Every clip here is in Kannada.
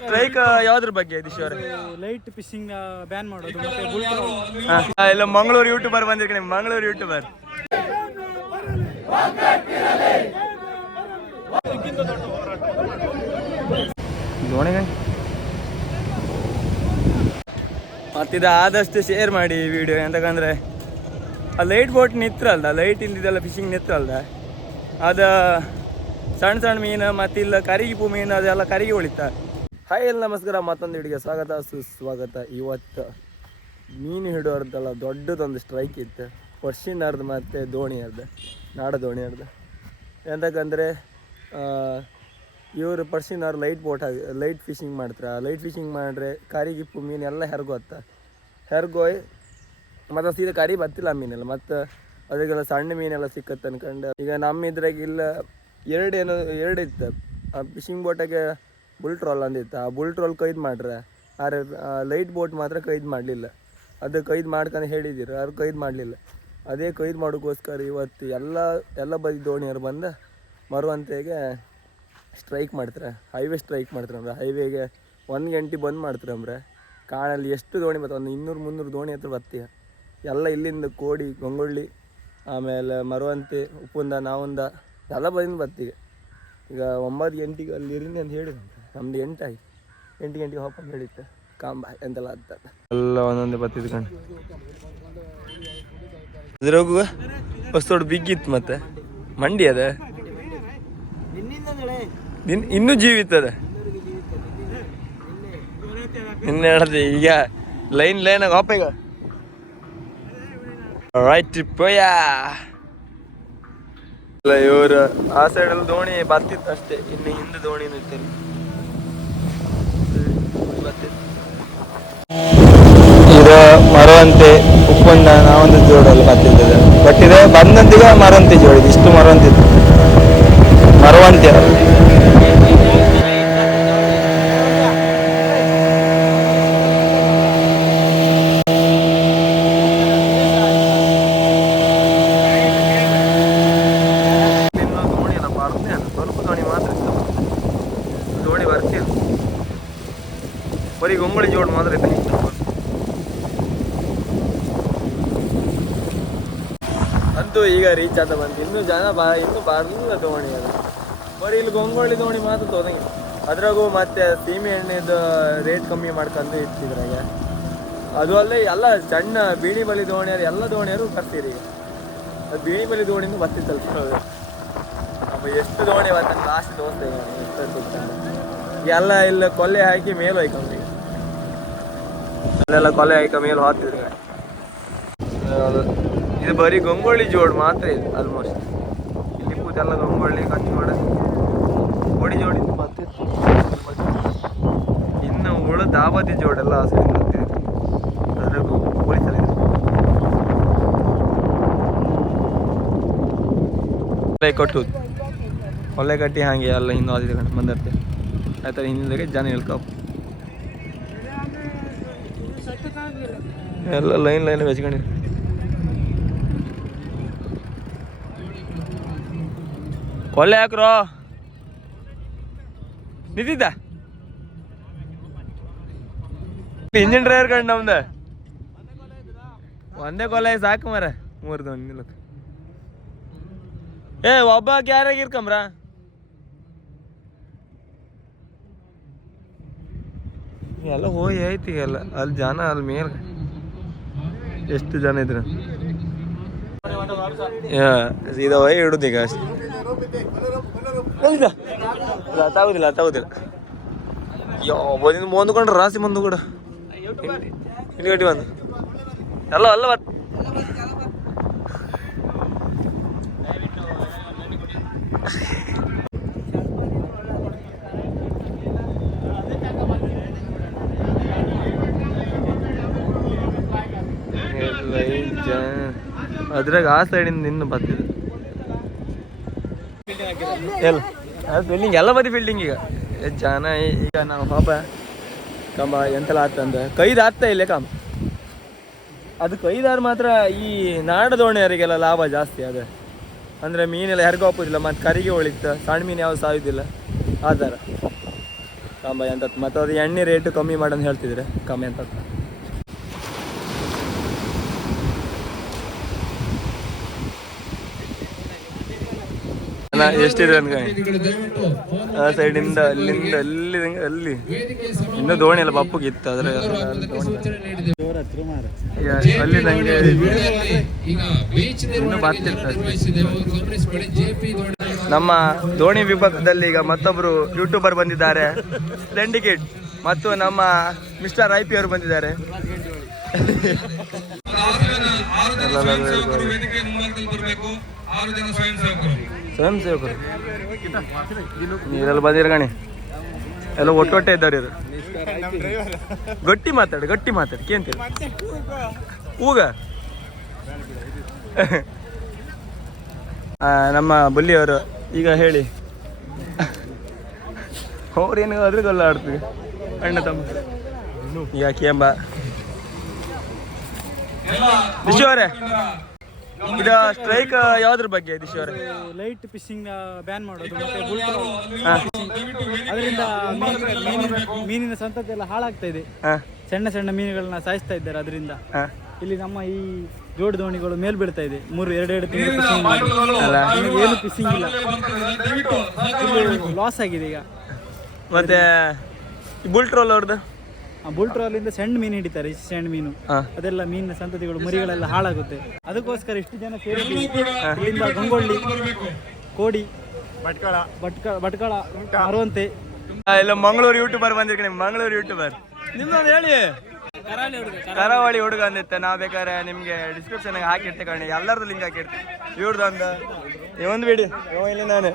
ಸ್ಟ್ರೈಕ್ ಯಾವ್ದ್ರ ಬಗ್ಗೆ ದಿಶ್ ಅವ್ರೆ? ಲೈಟ್ ಫಿಶಿಂಗ್ ಬ್ಯಾನ್ ಮಾಡೋದು ಮತ್ತೆ ಬುಲ್ ಇಲ್ಲ ಮಂಗಳೂರು ಯೂಟ್ಯೂಬರ್ ಬಂದಿರ್ಕಣೆ ಮಂಗಳೂರು ಯೂಟ್ಯೂಬರ್ ಮತ್ತಿದ ಆದಷ್ಟು ಶೇರ್ ಮಾಡಿ ಈ ವಿಡಿಯೋ ಎಂತಕಂದ್ರೆ ಆ ಲೈಟ್ ಬೋಟ್ ನಿತ್ರಲ್ದ ಲೈಟ್ ಇಲ್ದಿದೆಲ್ಲ ಫಿಶಿಂಗ್ ನಿತ್ರಲ್ದ. ಅದ ಸಣ್ಣ ಸಣ್ಣ ಮೀನು ಮತ್ತಿಲ್ಲ ಕರಿಗಿಪು ಮೀನು ಅದೆಲ್ಲ ಕರಿಗಿ ಉಳಿತ. ಹಾಯ್ ಎಲ್ಲ ನಮಸ್ಕಾರ, ಮತ್ತೊಂದು ವಿಡಿಯೋಗೆ ಸ್ವಾಗತ, ಸುಸ್ವಾಗತ. ಇವತ್ತು ಮೀನು ಹಿಡೋರ್ದಲ್ಲ ದೊಡ್ಡದೊಂದು ಸ್ಟ್ರೈಕ್ ಇತ್ತು. ವರ್ಷಿನರ್ದು ಮತ್ತು ಅರ್ಧ ನಾಡ ದೋಣಿ ಅರ್ಧ ಎಂತಕಂದರೆ ಇವರು ಪರ್ಸಿನವ್ರು ಲೈಟ್ ಬೋಟ್ ಆಗಿ ಲೈಟ್ ಫಿಶಿಂಗ್ ಮಾಡ್ತಾರೆ. ಲೈಟ್ ಫಿಶಿಂಗ್ ಮಾಡ್ರೆ ಕರಿಗಿಪ್ಪು ಮೀನು ಎಲ್ಲ ಹೆರ್ಗೋತ್ತ ಹೆರ್ಗೋಯ್ ಮತ್ತು ಸೀದಾ ಕರಿ ಬತ್ತಿಲ್ಲ ಆ ಮೀನೆಲ್ಲ. ಮತ್ತು ಅದಕ್ಕೆಲ್ಲ ಸಣ್ಣ ಮೀನೆಲ್ಲ ಸಿಕ್ಕತ್ತೆ ಅನ್ಕೊಂಡು ಈಗ ನಮ್ಮ ಇದ್ರಾಗಿಲ್ಲ ಎರಡು ಏನೋ, ಎರಡು ಇತ್ತು. ಆ ಫಿಶಿಂಗ್ ಬೋಟಾಗೆ ಬುಲ್ ಟ್ರೋಲ್ ಅಂದಿತ್ತು? ಆ ಬುಲ್ ಟ್ರೋಲ್ ಕೈದು ಮಾಡ್ರೆ? ಆದ್ರೆ ಲೈಟ್ ಬೋಟ್ ಮಾತ್ರ ಕೈದು ಮಾಡಲಿಲ್ಲ. ಅದು ಕೈದು ಮಾಡ್ಕೊಂಡು ಹೇಳಿದಿರ, ಅವ್ರು ಕೈದು ಮಾಡಲಿಲ್ಲ. ಅದೇ ಕೈದು ಮಾಡೋಕ್ಕೋಸ್ಕರ ಇವತ್ತು ಎಲ್ಲ ಎಲ್ಲ ಬದಿ ದೋಣಿಯರು ಬಂದು ಮರುವಂತೆಗೆ ಸ್ಟ್ರೈಕ್ ಮಾಡ್ತಾರೆ. ಹೈವೇ ಸ್ಟ್ರೈಕ್ ಮಾಡ್ತಾರೆ ಅಂದ್ರೆ. ಹೈವೇಗೆ ಒಂದು ಗಂಟೆ ಬಂದ್ ಮಾಡ್ತಾರೆ ಅಂದ್ರೆ ಕಾಡಲ್ಲಿ ಎಷ್ಟು ದೋಣಿ ಬರ್ತಾವೆ? ಒಂದು ಇನ್ನೂರು ಮುನ್ನೂರು ದೋಣಿ ಹತ್ರ ಬರ್ತೀಯ. ಎಲ್ಲ ಇಲ್ಲಿಂದ ಕೋಡಿ, ಗಂಗೊಳ್ಳಿ, ಆಮೇಲೆ ಮರುವಂತೆ ಉಪ್ಪುಂದ, ನಾವುಂದ ಎಲ್ಲ ಬಂದು ಬರ್ತೀವಿ. ಈಗ ಒಂಬತ್ತು ಗಂಟೆಗೆ ಅಲ್ಲಿ ಇrini ಅಂತ ಹೇಳಿದ್ರು ನಮ್ದು ಎಂಟಾಗಿ ಎಂಟು ಗಂಟೆಗೆ ಹೋಪ ಹೇಳಿತ್ತು ಕಾಂಬ ಎಂತೆಲ್ಲ ಅಂತ. ಎಲ್ಲ ಒಂದೊಂದೇ ಬತ್ತಿದ್ ಕಣ್ಣು ಅದ್ರಾಗೂ ಹೊಸ ಬಿಗ್ಗಿತ್ತು ಮತ್ತೆ. ಮಂಡಿ ಅದ? ಇನ್ ಇನ್ನೂ ಜೀವಿತದ ಇನ್ನು ಹೇಳ್ದೆ, ಈಗ ಲೈನ್ ಲೈನ್ ಆಗ ಹೋಪ ಈಗ ರೈಟ್ ಪೋಯ. ಇಲ್ಲ, ಇವರು ಆ ಅಲ್ಲಿ ದೋಣಿ ಬತ್ತಿತ್ತು ಅಷ್ಟೇ. ಇನ್ನು ಹಿಂದೆ ದೋಣಿ ನಿಂತಿಲ್ಲ. ಇದು ಮರವಂತೆ ಉಪ್ಪಂದ ನಾವೊಂದು ಜೋಡಲ್ಲಿ ಬತ್ತಿದ್ದದ ಬಟ್ ಇದು ಬಂದಂತಿಗ ಮರವಂತೆ ಜೋಡಿ. ಇಷ್ಟು ಮರವಂತೆ ಇತ್ತು ಮರವಂತೆ ದೋಣಿ ಎಲ್ಲ ಬರ್ತೇನೆ ಸ್ವಲ್ಪ ದೋಣಿ ಮಾತ್ರ ಇತ್ತು ದೋಣಿ ಬರ್ತೀನಿ ಬರೀ ಗೊಂಬಳಿ ಜೋಡ್ ಮಾತ್ರ ಇತ್ತು ಇಷ್ಟು ಅಂತೂ ಈಗ ರೀಚ್ ಆದ ಬಂತು. ಇನ್ನೂ ಜನ ಬಾ, ಇನ್ನೂ ಬರಲಿಲ್ಲ ದೋಣಿ ಅದು. ಬರೀ ಇಲ್ಲಿ ಗೊಂಗೋಳಿ ದೋಣಿ ಮಾತ್ರ ತೋದಂಗೆ. ಅದ್ರಾಗೂ ಮತ್ತೆ ಸೀಮೆ ಎಣ್ಣೆದು ರೇಟ್ ಕಮ್ಮಿ ಮಾಡ್ಕೊಂಡು ಇಟ್ಟಿದ್ರಾಗ. ಅದು ಅಲ್ಲದೆ ಎಲ್ಲ ಸಣ್ಣ ಬೀಣಿ ಬಲಿ ದೋಣಿಯರು, ಎಲ್ಲ ದೋಣಿಯರು ಬರ್ತೀರಿ ಅದು ಬೀಣಿ ಬಲಿ ದೋಣಿನೂ ಬರ್ತಿತ್ತಲ್ಲ ಅಪ್ಪ, ಎಷ್ಟು ದೋಣಿ ಬರ್ತಾನೆ ಲಾಸ್ಟ್ ದೋಸ್ತ ಎಲ್ಲ ಇಲ್ಲ ಕೊಲೆ ಹಾಕಿ ಮೇಲೆ ಹೋಯ್ಕೊಂಡ್ರಿ ಅಲ್ಲೆಲ್ಲ ಕೊಲೆ ಹಾಕಿ ಮೇಲೆ ಹೋಗ್ತಿದ್ರು. ಇದು ಬರೀ ಗಂಗೊಳ್ಳಿ ಜೋಡ್ ಮಾತ್ರ ಇದೆ ಆಲ್ಮೋಸ್ಟ್ ಇಲ್ಲಿ ಕೂತೆಲ್ಲ ಗಂಗೊಳ್ಳಿ ಮಾಡೋದು. ಕೋಡಿ ಜೋಡಿ ಮತ್ತೆ ಇನ್ನು ಉಳ ದಾಬತಿ ಜೋಡೆಲ್ಲ ಆ ಸೈಡ್ ಕೊಲೆ ಕಟ್ಟುದು ಕೊಲೆ ಕಟ್ಟಿ. ಹಾಗೆ ಎಲ್ಲ ಹಿಂದೆ ಆದಿದೆ ಕಣ ಬಂದಿರ್ತೆ ಥರ ಹಿಂದಿಗೆ ಜನ ಹೇಳ್ಕೊಪ್ಪ ಎಲ್ಲ ಲೈನ್ ಲೈನ್ ಬೆಚ್ಕೊಂಡಿರಿ ಕೊಲೆ ಹಾಕ್ರೋ? ನಿಂತಿದ್ದ? ಇಂಜಿನ್ ಡ್ರೈವರ್ ಕಂಡು ನಮ್ದು. ಒಂದೇ ಕೊಲೆ ಸಾಕು ಮರ ಮೂರ್ದು ಒಂದು ಏ, ಒಬ್ಬ ಯಾರಾಗಿರ್ಕಂಬ್ರ ಎಲ್ಲ ಹೋಗಿ ಐತಿ ಈಗೆಲ್ಲ ಅಲ್ಲಿ ಜನ, ಅಲ್ಲಿ ಮೇಲೆ. ಎಷ್ಟು ಜನ ಇದ್ರು? ಸೀದಾ ಹೋಗಿ ಇಡುದು ಈಗ ಅಷ್ಟೇ. ಇಲ್ಲ ಇಲ್ಲ, ತಾಗುದಿಲ್ಲ ತಾಗುದಿಲ್ಲ ಯೋ ಬಂದು ಮುಂದ್ಕೊಂಡ್ರೆ ರಾಸಿ ಮುಂದೆ ಕೂಡ. ಹಿಂದ್ಗಟ್ಟಿ ಬಂದು. ಎಲ್ಲ ಅಲ್ಲ ಅದ್ರಾಗ ಆ ಸೈಡಿಂದ ಇನ್ನು ಬರ್ತಿದೆ. ಎಲ್ಲ ಅದು ಬಿಲ್ಡಿಂಗ್ ಎಲ್ಲ ಬದಿ ಬಿಲ್ಡಿಂಗ್ ಈಗ. ಜನ ಈಗ ನಾವು ಪಾಪ ಕಂಬ ಎಂತೆಲ್ಲ ಆತಂದ ಕೈದು ಆಗ್ತಾ ಇಲ್ಲೇ ಕಂಬ ಅದು ಕೈದಾರ ಮಾತ್ರ ಈ ನಾಡ ದೋಣಿಯರಿಗೆಲ್ಲ ಲಾಭ ಜಾಸ್ತಿ ಅದೇ ಅಂದರೆ ಮೀನೆಲ್ಲ ಹೆರ್ಗೋಪುದಿಲ್ಲ ಮತ್ತು ಕರಿಗೆ ಉಳಿತ ಸಣ್ಣ ಮೀನು ಯಾವ ಸಾಯೋದಿಲ್ಲ. ಆ ಥರ. ಕಂಬ ಎಂತ ಮತ್ತು ಅದು ಎಣ್ಣೆ ರೇಟು ಕಮ್ಮಿ ಮಾಡಂತ ಹೇಳ್ತಿದ್ರೆ. ಕಮ್ಮಿ ಅಂತ ಎಷ್ಟಿದೆ ಅನ್ಕೊಂಡು ಆ ಸೈಡಿಂದ ಅಲ್ಲಿಂದ ಅಲ್ಲಿ ಅಲ್ಲಿ. ಇನ್ನೂ ದೋಣಿ ಎಲ್ಲ ಬಪ್ಪಗಿತ್ತು ಅದ್ರ ಅಲ್ಲಿ ನಂಗೆ ಇನ್ನೂ ನಮ್ಮ ದೋಣಿ ವಿಭಾಗದಲ್ಲಿ ಈಗ ಮತ್ತೊಬ್ರು ಯೂಟ್ಯೂಬರ್ ಬಂದಿದ್ದಾರೆ ಸ್ಲೆಂಡಿಕಿಡ್ ಮತ್ತು ನಮ್ಮ ಮಿಸ್ಟರ್ ಐ ಪಿ ಅವರು ಬಂದಿದ್ದಾರೆ. ಸ್ವಯಂ ಸೇವಕರು ನೀರೆಲ್ಲ ಬಂದಿರ ಗಣಿ? ಎಲ್ಲ ಒಟ್ಟೊಟ್ಟೆ ಇದ್ದಾರೆ ಇದು. ಗಟ್ಟಿ ಮಾತಾಡಿ ಗಟ್ಟಿ ಮಾತಾಡಿ ಕೇಂತೀರಿ ಆ, ನಮ್ಮ ಬುಲ್ಲಿಯವರು ಈಗ ಹೇಳಿ. ಅವ್ರು ಏನು ಅದ್ರ ಗೊಲ್ಲ ಆಡ್ತೀವಿ. ಅಣ್ಣ ತಮ್ಮ. ಈಗ ಕೇಂಬ ವಿಶ್ವರೇ ಇದು ಸ್ಟ್ರೈಕ್ ಯಾವ್ದ್ರ ಬಗ್ಗೆ ದಿಶು ಅವರೇ? ಲೈಟ್ ಫಿಶಿಂಗ್ ಬ್ಯಾನ್ ಮಾಡೋದು ಮತ್ತೆ ಬುಲ್ ಅದರಿಂದ ಮೀನಿನ ಮೀನಿನ ಸಂತತಿ ಎಲ್ಲ ಹಾಳಾಗ್ತಾ ಇದೆ. ಸಣ್ಣ ಸಣ್ಣ ಮೀನುಗಳನ್ನ ಸಾಯಿಸ್ತಾ ಇದ್ದಾರೆ ಅದರಿಂದ. ಇಲ್ಲಿ ನಮ್ಮ ಈ ಜೋಡು ದೋಣಿಗಳು ಮೇಲ್ ಬೀಳ್ತಾ ಇದೆ. ಮೂರು ಎರಡೆರಡು ಎರಡು ತಿಂಗಳು ಫಿಶಿಂಗ್ ಮಾಡಿ. ಏನು ಫಿಶಿಂಗ್ ಇಲ್ಲ. ಲಾಸ್ ಆಗಿದೆ ಈಗ. ಮತ್ತೆ ಈ ಬುಲ್ ಟ್ರೋಲ್ ಅವ್ರದ್ದು ಬುಲ್ ಟ್ರಾಲಿಂದ ಸಣ್ಣ ಮೀನು ಹಿಡಿತಾರೆ ಇಷ್ಟು ಸಣ್ಣ ಮೀನು. ಅದೆಲ್ಲ ಮೀನಿನ ಸಂತತಿಗಳು ಮರಿಗಳೆಲ್ಲ ಹಾಳಾಗುತ್ತೆ. ಅದಕ್ಕೋಸ್ಕರ ಇಷ್ಟು ಜನ ಸೇರಿ ಇಲ್ಲಿಂದ ಗಂಗೊಳ್ಳಿ ಕೋಡಿ ಭಟ್ಕಳ. ಭಟ್ಕಳ ಭಟ್ಕಳ ಅರುವಂತೆ ಎಲ್ಲ ಮಂಗಳೂರು ಯೂಟ್ಯೂಬರ್ ಬಂದಿರ್ಕಣಿ ಮಂಗಳೂರು ಯೂಟ್ಯೂಬರ್ ನಿಮ್ದೊಂದು ಹೇಳಿ. ಕರಾವಳಿ ಹುಡುಗ ಅಂದಿತ್ತೆ ನಾ ಬೇಕಾದ್ರೆ ನಿಮ್ಗೆ ಡಿಸ್ಕ್ರಿಪ್ಷನ್ ಹಾಕಿರ್ತೆ ಕಣೆ ಎಲ್ಲರದ್ದು ಲಿಂಕ್ ಹಾಕಿರ್ತೆ ಇವ್ರದ್ದು ಒಂದು ಒಂದು ಬಿಡಿ ಇವ ಇಲ್ಲಿ ನಾನು.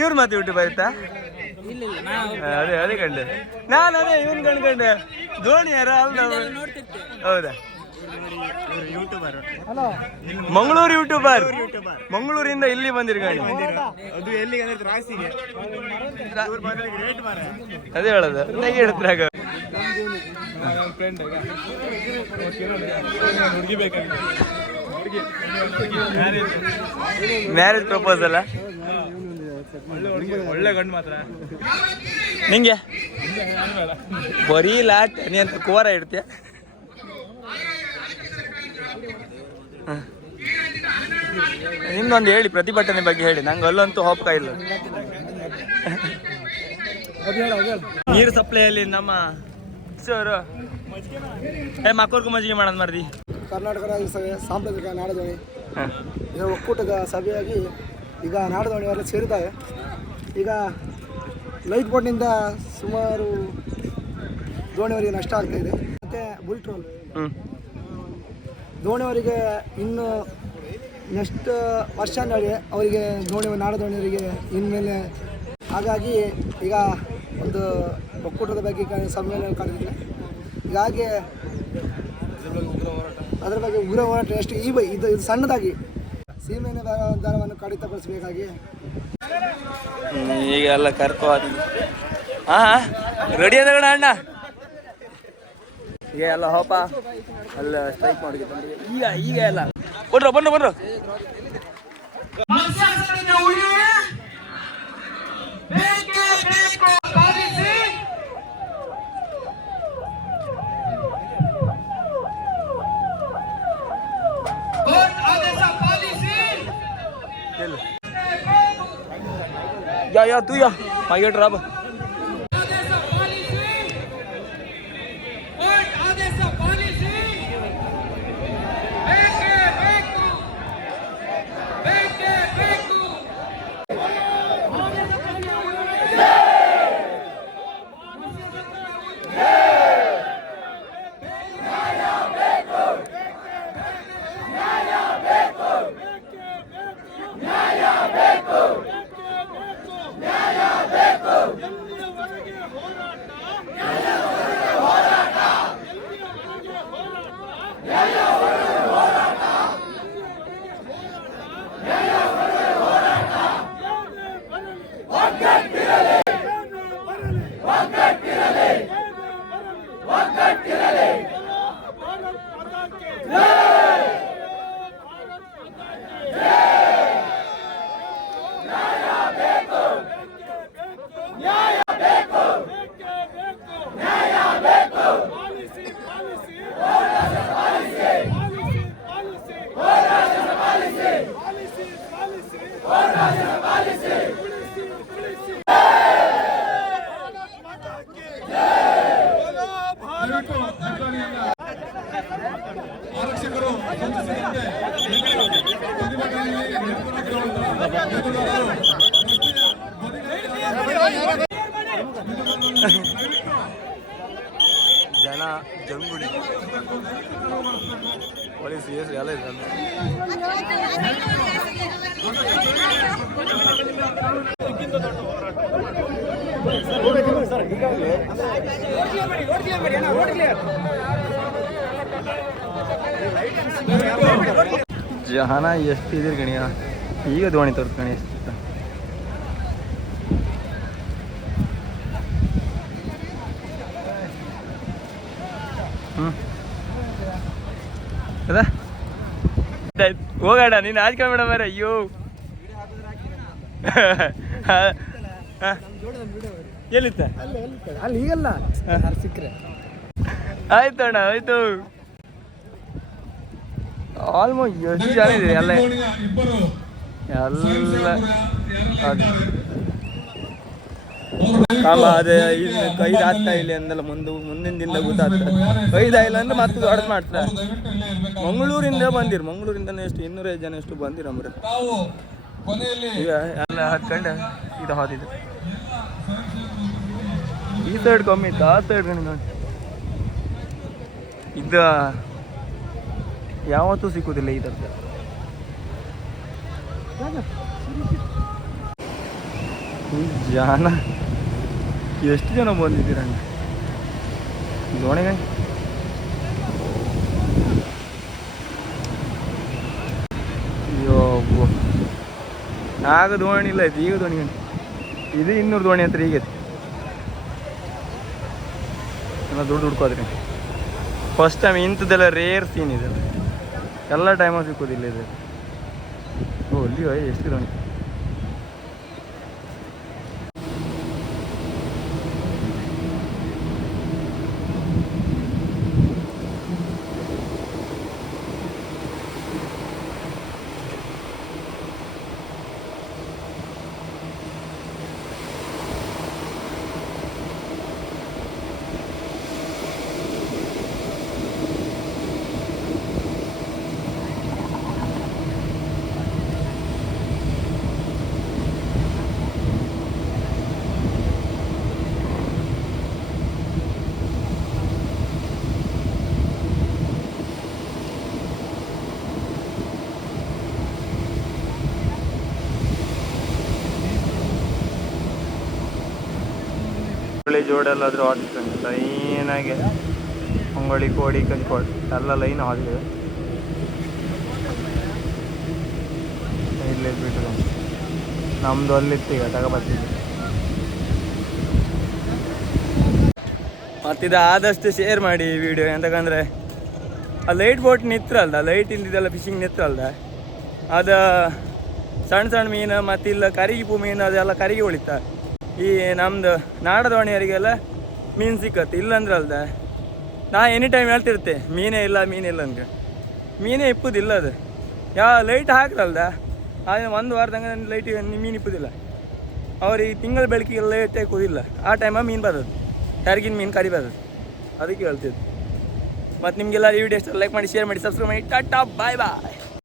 ಇವ್ರು ಮತ್ತೆ ಯೂಟ್ಯೂಬ್ ಆಯ್ತಾ ಅದೇ ಅದೇ ಕಂಡೆ. ನಾನು ಅದೇ ಇವನ್ ಕಂಡ್ಕೊಂಡೆ ಧೋನಿ ಯಾರ ಅಲ್ಲ ಹೌದಾ? ಹಲೋ? ಮಂಗಳೂರು ಯೂಟ್ಯೂಬರ್. ಮಂಗಳೂರಿಂದ ಇಲ್ಲಿ ಬಂದಿರಿ ಅದು ಎಲ್ಲಿಗೆ ಅಂದ್ರೆ ರಾಸಿಗೆ. ಅದೇ ಹೇಳೋದು. ಹೇಗೆ. ಮ್ಯಾರೇಜ್ ಪ್ರಪೋಸಲ್ ಒಳ್ಳೆ ಗಂಡು ಮಾತ್ರ. ನಿಂಗೆ? ಬರೀ ಲಾಟ್ ನೀ ಅಂತ ಕೋರ ಇಡ್ತೀಯ. ನಿಮ್ದೊಂದು ಹೇಳಿ ಪ್ರತಿಭಟನೆ ಬಗ್ಗೆ ಹೇಳಿ. ನಂಗೆ ಅಲ್ಲಂತೂ ಹೋಪ್ಕ ಇಲ್ಲ. ನೀರು ಸಪ್ಲೈಯಲ್ಲಿ ನಮ್ಮ ಸರ್. ಏ ಮಕ್ಕೂರ್ಗು ಮಜ್ಜಿಗೆ ಮಾಡೋದು ಮರ್ದಿ. ಕರ್ನಾಟಕ ರಾಜ್ಯ ಸಭೆ ಸಾಂಪ್ರದಾಯಿಕ ನಾಡದೋಣಿ ಒಕ್ಕೂಟದ ಸಭೆಯಾಗಿ ಈಗ ನಾಡದೋಣಿಯವರು ಸೇರಿದ್ದಾರೆ ಈಗ ಲೈಟ್ ಬೋಟ್ನಿಂದ ಸುಮಾರು ದೋಣಿಯವರಿಗೆ ನಷ್ಟ ಆಗ್ತಾ ಇದೆ. ಮತ್ತು ಬುಲ್ ಟ್ರೋಲ್ ದೋಣಿಯವರಿಗೆ ಇನ್ನು ನೆಕ್ಸ್ಟ್ ವರ್ಷ ನಡಿ ಅವರಿಗೆ ದೋಣಿ ನಾಡದೋಣಿಯವರಿಗೆ ಇನ್ಮೇಲೆ ಹಾಗಾಗಿ ಈಗ ಒಂದು ಒಕ್ಕೂಟದ ಬಗ್ಗೆ ಸಮ್ಮೇಳನ ಕಾಣಿದ್ರೆ ಹೀಗಾಗಿ ಅದರ ಬಗ್ಗೆ ಉಗ್ರ ಹೋರಾಟ ಎಷ್ಟು ಈ ಬ- ಇದು ಇದು ಸಣ್ಣದಾಗಿ ಸೀಮೆನ ದರ- ದರವನ್ನು ಕಡಿತಗೊಳಿಸಬೇಕಾಗಿ? ಈಗ ಎಲ್ಲ ಕರ್ಕೊ ಹಾ ರೆಡಿ ಅದ ಅಣ್ಣ? ಈಗ ಎಲ್ಲ ಹೋಪ ಅಲ್ಲ ಸ್ಟ್ರೈಕ್ ಮಾಡಿ ಈಗ ಈಗ ಎಲ್ಲ. ಬನ್ರು ಬನ್ರು ಬನ್ರು. या ya ya tuya fire trap One police S ಎಲ್ಲ. ಜನ ಎಷ್ಟು ಇದಿರಿ ಗಣಿಯ. ಈಗ ದೋಣಿ ತೋರ್ತು ಗಣಿ ಎಷ್ಟು ಹ್ಞೂ ಅದ? ನೀನ್ ಹೋಗೋಣ, ನೀನು ಆಜ್ಕ ಮೇಡಮ್ ಅಯ್ಯೋ. ಆಯ್ತು ಅಣ್ಣ, ಆಯ್ತು. ಆಲ್ಮೋಸ್ಟ್ ಎಷ್ಟು ಜನ ಇದೆ? ಎಲ್ಲ ಎಲ್ಲ. ಕಾಮ, ಅದೇ ಇಲ್ಲ ಅಂದಲ್ಲ, ಮುಂದೆ ಮುಂದಿನ ದಿನದಾಗ ಗೊತ್ತಾಗ್ತದೆ ಕೈದ ಇಲ್ಲ ಅಂದ್ರೆ ಮತ್ತೆ ದೊಡ್ಡ ಮಾಡ್ತಾರೆ. ಮಂಗಳೂರಿಂದ ಬಂದಿರು. ಮಂಗಳೂರಿಂದ ಎಷ್ಟು ಇನ್ನೂರೈದು ಜನ ಎಷ್ಟು ಬಂದಿರ ಈಗ ಎಲ್ಲ ಹತ್ಕೊಂಡು ಇದು ಹಾದಿದೆ. ಈ ಸೈಡ್ ಕಮ್ಮಿ ಇತ್ತು ಆ ಸೈಡ್ ಇದ ಯಾವತ್ತೂ ಸಿಕ್ಕುದಿಲ್ಲ ಈ ಥರದ ಜನ ಎಷ್ಟು ಜನ ಬಂದಿದ್ದೀರ ದೋಣಿಗೆ ಅಯ್ಯೋ ಅಬ್ಬೋ. ಆಗ ದೋಣಿ ಇಲ್ಲ ಆಯ್ತು, ಈಗ ದೋಣಿ. ಇದು ಇನ್ನೂರು ದೋಣಿ ಅಂತ ಈಗ ಎಲ್ಲ ದುಡ್ಡು ಹುಡ್ಕೋದ್ರಿ. ಫಸ್ಟ್ ಟೈಮ್ ಇಂಥದ್ದೆಲ್ಲ ರೇರ್ ಸೀನ್ ಇದೆ ಎಲ್ಲ ಟೈಮಲ್ಲಿ ಸಿಕ್ಕೋದಿಲ್ಲ ಇದು ಓ ಹೋಯ್ ಎಷ್ಟು ದೋಣಿ ಹೊಳ್ಳಿ ಜೋಡೆಲ್ಲಾದರೂ ಹಾಕ್ಕೊಂಡು ಲೈನಾಗೆ ಹೊಂಗೊಳ್ಳಿ ಕೋಡಿ ಕಂದ್ಕೋಡ್ ಎಲ್ಲ ಲೈನ್ ಹಾಕಿದೆ ಇಲ್ಲೇ ಬಿಟ್ಟು ನಮ್ಮದು ಅಲ್ಲಿತ್ತು ಈಗ ಮತ್ತಿದ ಆದಷ್ಟು ಶೇರ್ ಮಾಡಿ ವಿಡಿಯೋ ಎಂತಕಂದ್ರೆ, ಆ ಲೈಟ್ ಬೋಟ್ ನಿತ್ರಲ್ದ ಲೈಟ್ ಇಲ್ದಿದೆಲ್ಲ ಫಿಶಿಂಗ್ ನಿತ್ರಲ್ದ. ಅದು ಸಣ್ಣ ಸಣ್ಣ ಮೀನು, ಮತ್ತಿಲ್ಲ ಕರಿಗಿಪು ಮೀನು, ಅದೆಲ್ಲ ಕರಿಗೆ ಉಳಿತ. ಈ ನಮ್ದು ನಾಡದೋಣಿಯರಿಗೆಲ್ಲ ಮೀನು ಸಿಕ್ಕತ್ತೆ, ಇಲ್ಲಂದ್ರೆ ಅಲ್ದ. ನಾ ಎನಿ ಟೈಮ್ ಹೇಳ್ತಿರ್ತೆ, ಮೀನೇ ಇಲ್ಲ ಮೀನಿಲ್ಲ ಅಂದ್ರೆ ಮೀನೇ ಇಪ್ಪುದಿಲ್ಲ ಅದು. ಯಾವ ಲೈಟ್ ಹಾಕ್ರಲ್ದ ಆಗ ಒಂದು ವಾರದಂಗ ಲೈಟ್ ಮೀನು ಇಪ್ಪುದಿಲ್ಲ. ಅವ್ರಿಗೆ ತಿಂಗಳ ಬೆಳಕಿಗೆ ಲೈಟ್ ಕುದಿಲ್ಲ. ಆ ಟೈಮಾಗ ಮೀನು ಬರೋದು ಯಾರಿಗಿನ ಮೀನು ಕರಿ ಬರೋದು ಅದಕ್ಕೆ ಹೇಳ್ತಿದ್ದು. ಮತ್ತು ನಿಮಗೆಲ್ಲ ಈ ವಿಡಿಯೋ ಲೈಕ್ ಮಾಡಿ ಶೇರ್ ಮಾಡಿ ಸಬ್ಸ್ಕ್ರೈಬ್ ಮಾಡಿ. ಟಾಟಾ ಬಾಯ್ ಬಾಯ್